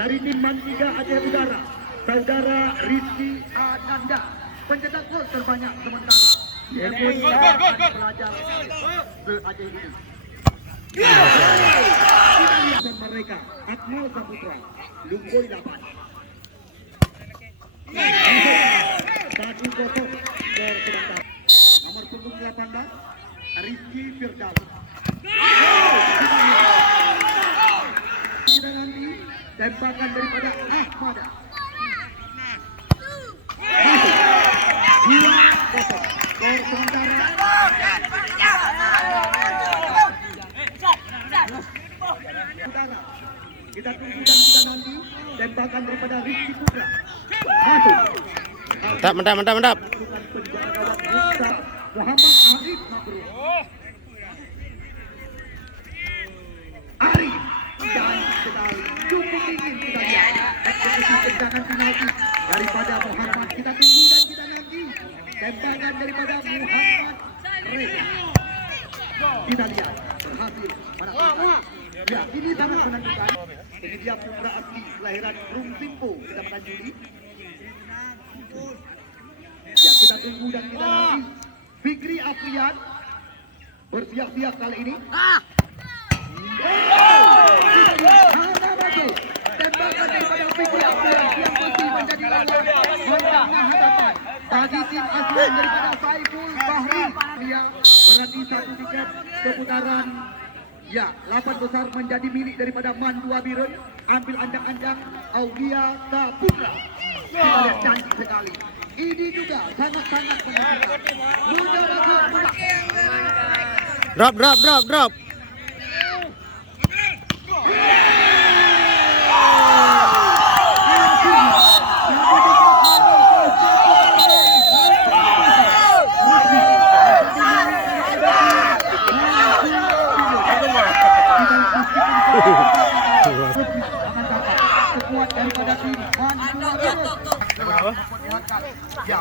dari tim Mantiga Aceh Utara, saudara Rizky Ananda, pencetak gol terbanyak sementara. Akan belajar ke Aceh ini. Dan mereka Akmal Saputra, Lungkoi 8. 1-0 skor sementara. Nomor punggung 18 Rizky Firdaus. Kita nanti tembakan daripada Ahmad. Masuk. 2-0 skor sementara. Utara. Kita tunggu dan kita nanti tembakan daripada Rizky Putra. Masuk. Mantap. Muhammad Arif Mabrur. Arif dan sekali cukup ingin kita lihat eksekusi tendangan penalti daripada Muhammad. Kita tunggu dan kita nanti tembakan daripada Muhammad Reza. Kita lihat berhasil pada ya, ini sangat menentukan. Ini dia putra asli kelahiran Rumtimpo kita makan Juli. Ya, kita tunggu dan kita nanti Fikri Afrian bersiap-siap kali ini. Tembakan daripada Fikri Afrian yang masih menjadi lawan menengah hadapan bagi tim asuhan daripada Saiful Bahri. Dia berarti 1 tiket keputaran. Ya, 8 besar menjadi milik daripada Mandua Birun. Ambil andang-andang Aulia Saputra. Kita lihat cantik sekali. Ini juga sangat-sangat menentukan. Drop. Sekuat daripada tim Mandua Birun. Ya,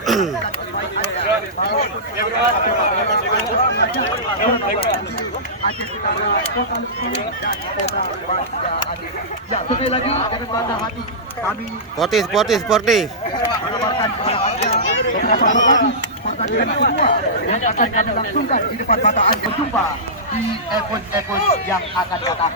sekali lagi jangan patah hati. Kami Sporty. menawarkan kepada Anda beberapa berbagi pertandingan kedua yang akan kami langsungkan di depan mata Anda. Berjumpa di event-event yang akan datang.